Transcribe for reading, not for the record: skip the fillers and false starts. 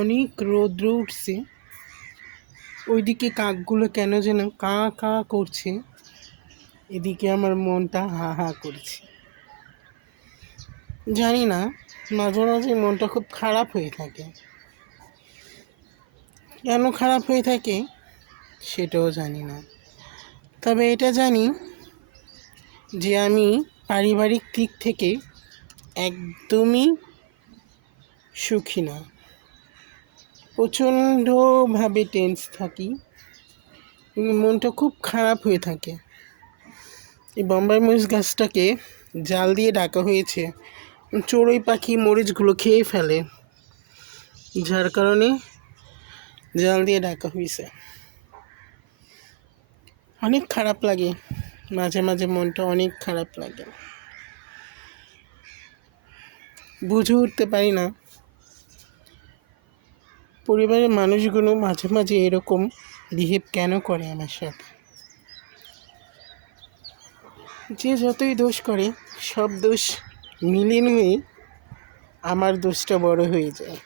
অনেক রৌদ্র উঠছে, ওইদিকে কাকগুলো কেন যেন কা কা করছে, এদিকে আমার মনটা হা হা করছে। জানি না, মাঝে মাঝে মনটা খুব খারাপ হয়ে থাকে। কেন খারাপ হয়ে থাকে সেটাও জানি না, তবে এটা জানি যে আমি পারিবারিক দিক থেকে একদমই সুখী না। প্রচণ্ডভাবে টেন্স থাকি, মনটা খুব খারাপ হয়ে থাকে। এই বোম্বাই মরিচ গাছটাকে জাল দিয়ে ঢাকা হয়েছে, চড়ুই পাখি মরিচগুলো খেয়ে ফেলে, যার কারণে জাল দিয়ে ঢাকা হয়েছে। অনেক খারাপ লাগে, মাঝে মাঝে মনটা অনেক খারাপ লাগে। বুঝে উঠতে পারি না পরিবারের মানুষগুলো মাঝে মাঝে এরকম বিহেভ কেন করে আমার সাথে। যে যতই দোষ করে, সব দোষ মিলিয়ে নিয়ে আমার দোষটা বড় হয়ে যায়।